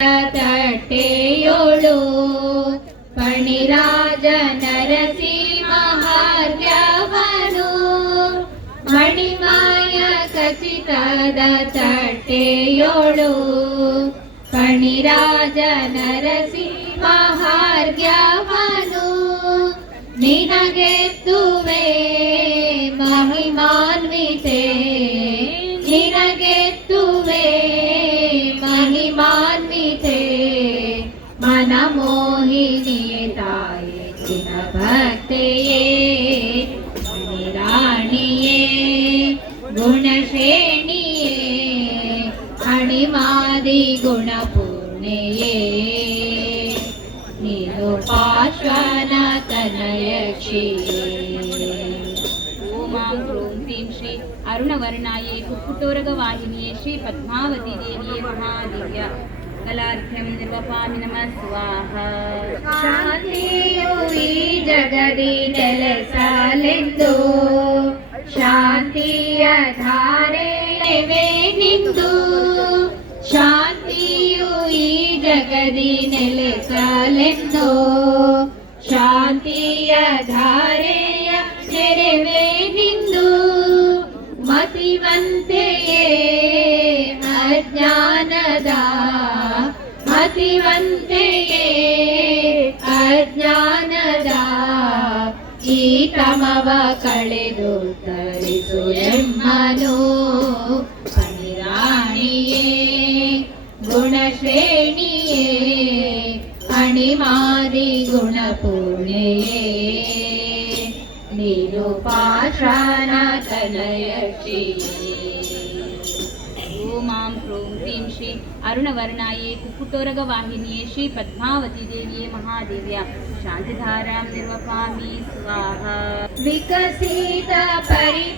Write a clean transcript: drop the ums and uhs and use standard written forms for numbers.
ತಟ್ಟೆಯೋಳು ಪಣಿರಾಜ ನರಸಿಂಹಾರ್ಘ್ಯವನು ಮಣಿಮಾಯ ಖಚಿತದ ತಟ್ಟೆಯೋಳು ಪಣಿರಾಜ ನರಸಿಂಹಾರ್ಘ್ಯವನು ನಿನಗೆತ್ತುವೆ ಮಹಿಮಾನ್ವಿತೆ ನಿನಗೆತ್ತುವೆ ಮಹಿಮಾನ್ವಿತೆ ಮನಮೋಹಿನಿಯೇ ತಾಯೇ ಚಿನ ಭಕ್ತೆಯೇ ರಾಣಿಯೇ ಗುಣಶ್ರೇಣಿಯೇ ಅಣಿಮಾದಿ ಗುಣಪೂರ್ಣೆಯೇ ನೀನು ಪಾರ್ಶ್ವನ ತನಯಕ್ಷಿಯೇ. ಓಂ ಕ್ರೋಂ ಕ್ರೀಂ ಶ್ರೀ ಅರುಣವರ್ಣಾಯೇ ಕುಕ್ಕುಟೋರಗವಾಹಿನಿಯೇ ಶ್ರೀ ಪದ್ಮಾವತಿ ದೇವಿಯೇ ಮಹಾದಿವ್ಯ ಕಲಾರ್ಘ್ಯಂ ನಿರ್ವಪಾಮಿ ನಮಃ ಸ್ವಾಹ. ಶಾಂತಿಯು ಈ ಜಗದಿ ನೆಲೆಸಲೆಂದು ಶಾಂತಿಯ ಧಾರೆಯವೇ ನಿಂದು ಶಾಂತಿಯು ಈ ಜಗದಿ ನೆಲೆಸಲೆಂದು ಶಾಂತಿಯ ಧಾರೆಯ ನೆರವೇ ನಿಂದು ಮತಿವಂತೆಯೇ ಅಜ್ಞಾನದ ಮತಿವಂತೆಯೇ ಅಜ್ಞಾನದ ಈ ತಮವ ಕಳೆದು ತರಿಸು ಎಮ್ಮನು ಪಣಿರಾಣಿಯೇ ಗುಣಶ್ರೇಣಿಯೇ ಅಣಿಮಾದಿ ಗುಣಪೂರ್ಣೆಯೇ ನೀನು ಪಾಷಾಣ ತನಯಕ್ಷಿಯೇ. ಓಂ ಕ್ರೋಂ ಕ್ರೀಂ ಶ್ರೀ ಅರುಣವರ್ಣಾಯೇ ಕುಕ್ಕುಟೋರಗವಾಹಿನಿಯೇ ಶ್ರೀ ಪದ್ಮಾವತಿ ದೇವಿಯೇ ಮಹಾದಿವ್ಯ ಶಾಂತಿಧಾರಾಂ ನಿರ್ವಪಾಮಿ ಸ್ವಾಹ. ವಿಕಸಿತ ಪರಿಪಾಲನೆಯ